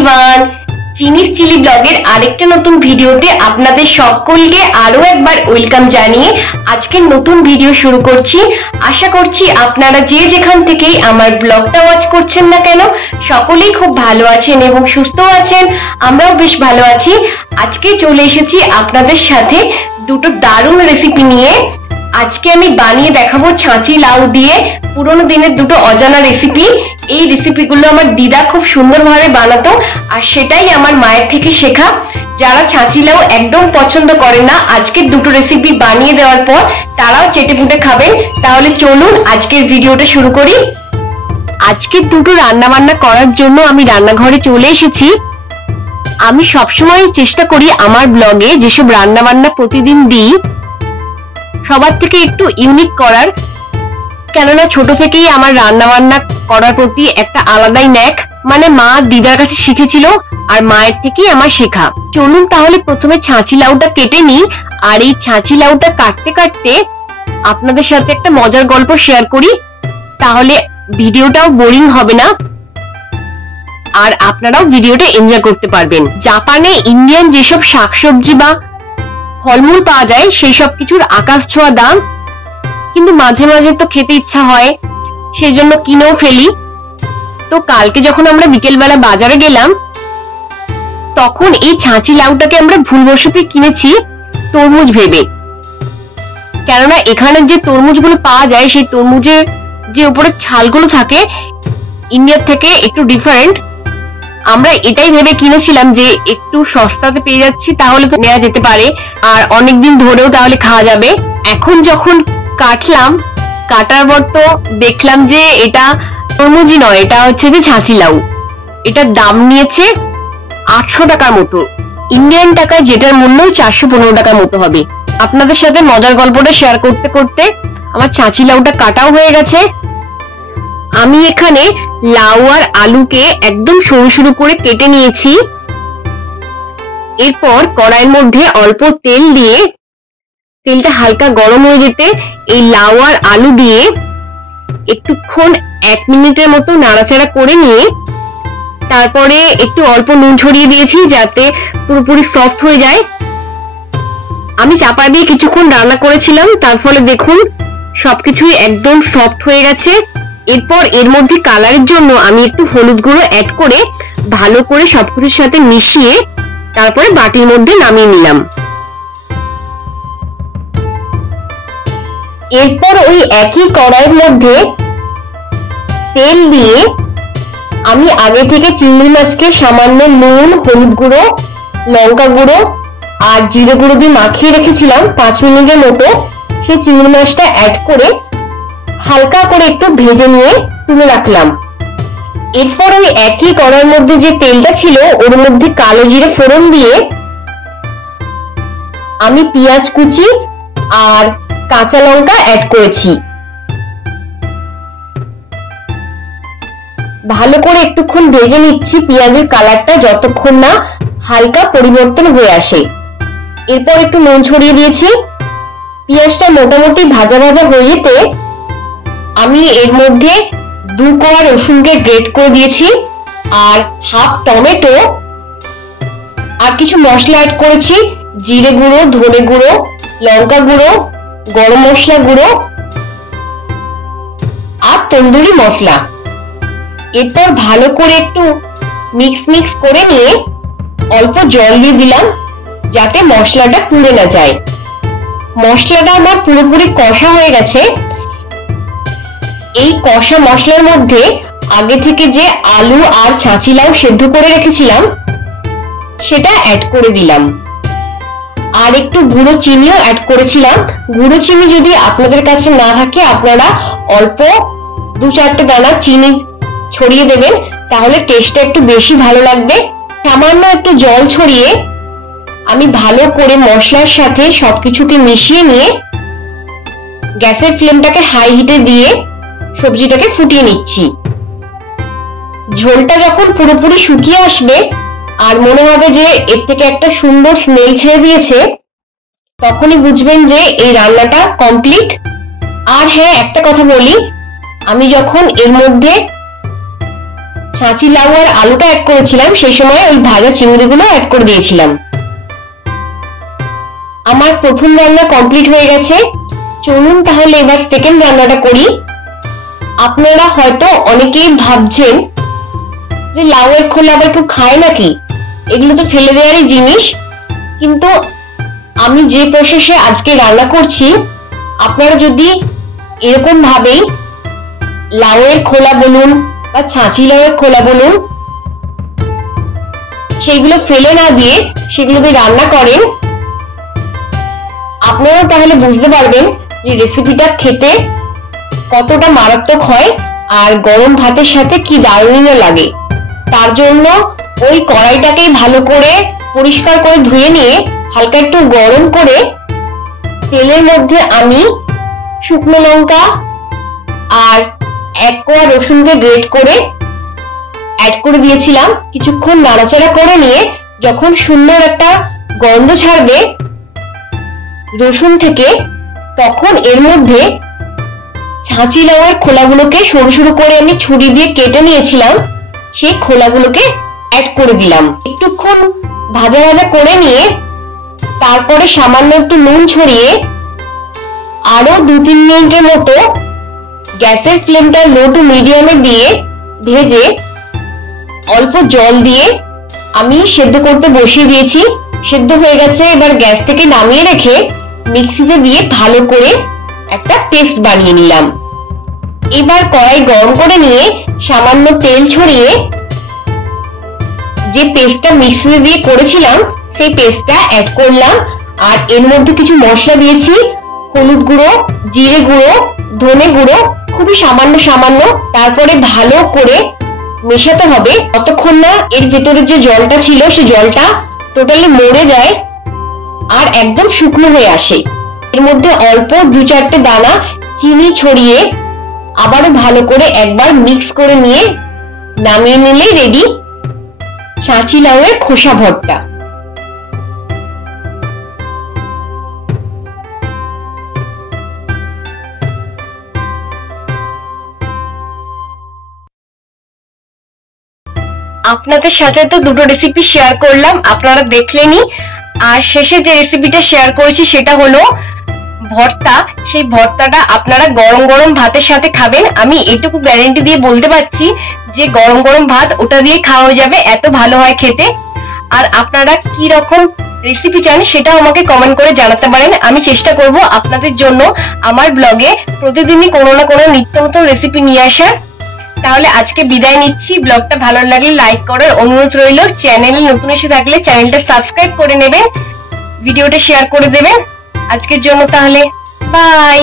Everyone, চিনিস chilli ব্লগের আরেকটা নতুন ভিডিওতে আপনাদের সকলকে আরো একবার ওয়েলকাম জানিয়ে আজকের নতুন ভিডিও শুরু করছি। আশা করছি আপনারা যে যেখান থেকেই আমার ব্লগটা ওয়াচ করছেন না কেন সকলেই খুব ভালো আছেন এবং সুস্থ আছেন। আমরাও বেশ ভালো আছি। আজকে চলে এসেছি আপনাদের সাথে দুটো দারুণ রেসিপি নিয়ে। আজকে আমি বানিয়ে দেখাবো ছাঁচি লাউ দিয়ে পুরোনো দিনের দুটো অজানা রেসিপি। এই রেসিপিগুলো আমার দিদা খুব সুন্দরভাবে বানাতো, আর সেটাই আমার মায়ের থেকে শেখা। যারা ছাঁচি লাউ একদম পছন্দ করে না, আজকের দুটো রেসিপি বানিয়ে দেওয়ার পর তারাও চেটেপুটে খাবেন। তাহলে চলুন আজকের ভিডিওটা শুরু করি। আজকের দুটো রান্না বান্না করার জন্য আমি রান্নাঘরে চলে এসেছি। আমি সবসময় চেষ্টা করি আমার ব্লগে যেসব রান্না বান্না প্রতিদিন দিই সবার থেকে একটু ইউনিক করার, কেননা ছোট থেকেই আমার রান্না বান্না করার প্রতি একটা আলাদাই ন্যাক। মানে মা দিদার কাছে শিখেছিল আর মায়ের থেকেই আমার শেখা। চলুন তাহলে প্রথমে ছাঁচি লাউটা কেটে নিই, আর এই ছাঁচি লাউটা কাটতে কাটতে আপনাদের সাথে একটা মজার গল্প শেয়ার করি, তাহলে ভিডিওটাও বোরিং হবে না আর আপনারাও ভিডিওটা এনজয় করতে পারবেন। জাপানে ইন্ডিয়ান যেসব শাকসবজি বা ফলমূল পাওয়া যায় সেই সব কিছুর আকাশ ছোঁয়া দাম, কিন্তু মাঝে মাঝে তো খেতে ইচ্ছা হয়, সেই জন্য কিনেও ফেলি। তো কালকে যখন আমরা বিকেলবেলা বাজারে গেলাম তখন এই ছাঁচি লাউটাকে আমরা ভুলবশত কিনেছি তরমুজ ভেবে, কেননা এখানে যে তরমুজগুলো পাওয়া যায় সেই তরমুজের যে উপরে ছালগুলো থাকে ইন্ডিয়ার থেকে একটু ডিফারেন্ট। আমরা এটাই ভেবে কিনেছিলাম যে একটু সস্তাতে পেয়ে যাচ্ছি, তাহলে তো নেওয়া যেতে পারে আর অনেকদিন ধরেও তাহলে খাওয়া যাবে। এখন যখন কাটলাম, কাটার পর তো দেখলাম যে এটা তরমুজই নয়, এটা হচ্ছে যে ছাঁচি লাউ। এটার দাম নিয়েছে 800 টাকার মতো, ইন্ডিয়ান টাকায় যেটার মূল্য 415 টাকার মতো হবে। আপনাদের সাথে মজার গল্পটা শেয়ার করতে করতে আমার ছাঁচি লাউটা কাটাও হয়ে গেছে। আমি এখানে লাউ আর আলুকে একদম সরু সরু করে কেটে নিয়েছি। এরপর কড়াইয়ের মধ্যে অল্প তেল দিয়ে, তেলটা হালকা গরম হয়ে যেতে এই লাউ আর আলু দিয়ে একটুক্ষণ 1 মিনিটের মতো নাড়াচাড়া করে নিয়ে তারপরে একটু অল্প নুন ছড়িয়ে দিয়েছি যাতে পুরোপুরি সফট হয়ে যায়। আমি চাপা দিয়ে কিছুক্ষণ রান্না করেছিলাম, তার ফলে দেখুন সবকিছুই একদম সফট হয়ে গেছে। এরপর এর মধ্যে কালারের জন্য আমি একটু হলুদ গুঁড়ো অ্যাড করে ভালো করে সবকিছুর সাথে মিশিয়ে তারপরে বাটির মধ্যে নামিয়ে নিলাম। এরপর ওই একই কড়াইয়ের মধ্যে তেল দিয়ে আমি আগে থেকে চিংড়ি মাছকে সামান্য নুন, হলুদ গুঁড়ো, লঙ্কা গুঁড়ো আর জিরে গুঁড়ো দিয়ে মাখিয়ে রেখেছিলাম 5 মিনিটের মতো। সেই চিংড়ি মাছটা অ্যাড করে হালকা করে একটু ভেজে নিয়ে তুলে রাখলাম। এরপর ওই একই কড়াইয়ের মধ্যে যে তেলটা ছিল ওর মধ্যে কালো জিরে ফোড়ন দিয়ে আমি পেঁয়াজ কুচি আর কাঁচা লঙ্কা অ্যাড করেছি। ভালো করে একটুক্ষণ ভেজে নিচ্ছি পেঁয়াজের কালারটা যতক্ষণ না হালকা পরিবর্তন হয়ে আসে। এরপর একটু নুন ছড়িয়ে দিয়েছি। পেঁয়াজটা মোটামুটি ভাজা ভাজা হয়ে যেতে আমি এর মধ্যে 2 কোয়া রসুনকে গ্রেট করে দিয়েছি আর হাফ টমেটো আর কিছু মশলা অ্যাড করেছি, জিরে গুঁড়ো, ধনে গুঁড়ো, লঙ্কা গুঁড়ো, গরম মশলা গুঁড়ো আর তন্দুরি মশলা। এরপর ভালো করে একটু মিক্স করে নিয়ে অল্প জল দিয়ে দিলাম যাতে মশলাটা পুড়ে না যায়। মশলাটা আমার পুরোপুরি কষা হয়ে গেছে। এই কষা মশলার মধ্যে আগে থেকে যে আলু আর ছাঁচি লাউ সেদ্ধ করে রেখেছিলাম সেটা অ্যাড করে দিলাম, আর একটু গুঁড়ো চিনিও অ্যাড করেছিলাম। গুঁড়ো চিনি যদি আপনাদের কাছে না থাকে আপনারা অল্প 2-4টে দানা চিনি ছড়িয়ে দেবেন, তাহলে টেস্টটা একটু বেশি ভালো লাগবে। সামান্য একটু জল ছড়িয়ে আমি ভালো করে মশলার সাথে সবকিছুকে মিশিয়ে নিয়ে গ্যাসের ফ্লেমটাকে হাই হিটে দিয়ে সবজিটাকে ফুটিয়ে নিচ্ছি। ঝোলটা যখন পুরোপুরি শুকিয়ে আসবে আর মনে হবে যে এর থেকে একটা সুন্দর স্মেল ছেড়ে দিয়েছে, তখনই বুঝবেন যে এই রান্নাটা কমপ্লিট। আর হ্যাঁ, একটা কথা বলি, আমি যখন এর মধ্যে ছাঁচি লাউ আর আলুটা অ্যাড করেছিলাম সেই সময় ওই ভাজা চিংড়িগুলো অ্যাড করে দিয়েছিলাম। আমার প্রথম রান্না কমপ্লিট হয়ে গেছে। চলুন তাহলে এবার সেকেন্ড রান্নাটা করি। আপনারা হয়তো অনেকেই ভাবছেন যে লাউয়ের খোলা আবার কেউ খায় নাকি, এগুলো তো ফেলে দেওয়ারই জিনিস। কিন্তু আমি যে প্রসেসে আজকে রান্না করছি, আপনারা যদি এরকম ভাবেই লাউয়ের খোলা বলুন বা ছাঁচি লাউয়ের খোলা বলুন সেইগুলো ফেলে না দিয়ে সেগুলোকে রান্না করেন, আপনারা তাহলে বুঝতে পারবেন যে রেসিপিটা খেতে কতটা মারাত্মক হয় আর গরম ভাতের সাথে কি দারুণ লাগে। তার জন্য ওই কড়াইটাকেই ভালো করে পরিষ্কার করে ধুয়ে নিয়ে হালকা একটু গরম করে তেলের মধ্যে আমি শুকনো লঙ্কা আর এক কোয়া রসুনকে গ্রেট করে অ্যাড করে দিয়েছিলাম। কিছুক্ষণ নাড়াচাড়া করে নিয়ে যখন সুন্দর একটা গন্ধ ছাড়বে রসুন থেকে, তখন এর মধ্যে ছাঁচি লাউয়ের খোলাগুলোকে সরু সরু করে আমি ছুরি দিয়ে কেটে নিয়েছিলাম, সেই খোলাগুলোকে অ্যাড করে দিলাম। একটুক্ষণ ভাজা ভাজা করে নিয়ে তারপরে সামান্য একটু নুন ছড়িয়ে আরো 2-3 মিনিটের মতো গ্যাসের ফ্লেমটা লো টু মিডিয়ামে দিয়ে ভেজে অল্প জল দিয়ে আমি সেদ্ধ করতে বসিয়ে দিয়েছি। সেদ্ধ হয়ে গেছে, এবার গ্যাস থেকে নামিয়ে রেখে মিক্সিতে দিয়ে ভালো করে একটা পেস্ট বানিয়ে নিলাম। এবার কড়াই গরম করে নিয়ে সামান্য তেল ছড়িয়ে যে পেস্টটা মিক্সিতে দিয়ে করেছিলাম সেই পেস্টটা অ্যাড করলাম। আর এর মধ্যে কিছু মশলা দিয়েছি, হলুদ গুঁড়ো, জিরে গুঁড়ো, ধনে গুঁড়ো, খুবই সামান্য সামান্য। তারপরে ভালো করে মেশাতে হবে ততক্ষণ না এর ভেতরে যে জলটা ছিল সেই জলটা টোটালি মরে যায় আর একদম শুকনো হয়ে আসে। এর মধ্যে অল্প 2-4টে দানা চিনি ছড়িয়ে আবারও ভালো করে একবার মিক্স করে নিয়ে নামিয়ে নিলেই রেডি ছাঁচি লাউয়ের খোসা ভর্তা। আপনাদের সাথে তো দুটো রেসিপি শেয়ার করলাম, আপনারা দেখলেনই। আর শেষে যে রেসিপিটা শেয়ার করেছি সেটা হলো ভর্তা। সেই ভর্তাটা আপনারা গরম গরম ভাতের সাথে খাবেন। আমি এটুকু গ্যারেন্টি দিয়ে বলতে পারছি যে গরম গরম ভাত ওটা দিয়ে খাওয়া যাবে, এত ভালো হয় খেতে। আর আপনারা কি রকম রেসিপি চান সেটাও আমাকে কমেন্ট করে জানাতে পারেন। আমি চেষ্টা করব আপনাদের জন্য আমার ব্লগে প্রতিদিনই কোনো না কোনো নিত্য নতুন রেসিপি নিয়ে আসার। তাহলে আজকে বিদায় নিচ্ছি। ব্লগটা ভালো লাগলে লাইক করার অনুরোধ রইল। চ্যানেলে নতুন এসে থাকলে চ্যানেলটা সাবস্ক্রাইব করে নেবেন, ভিডিওটা শেয়ার করে দেবেন। আজকের জন্য তাহলে বাই।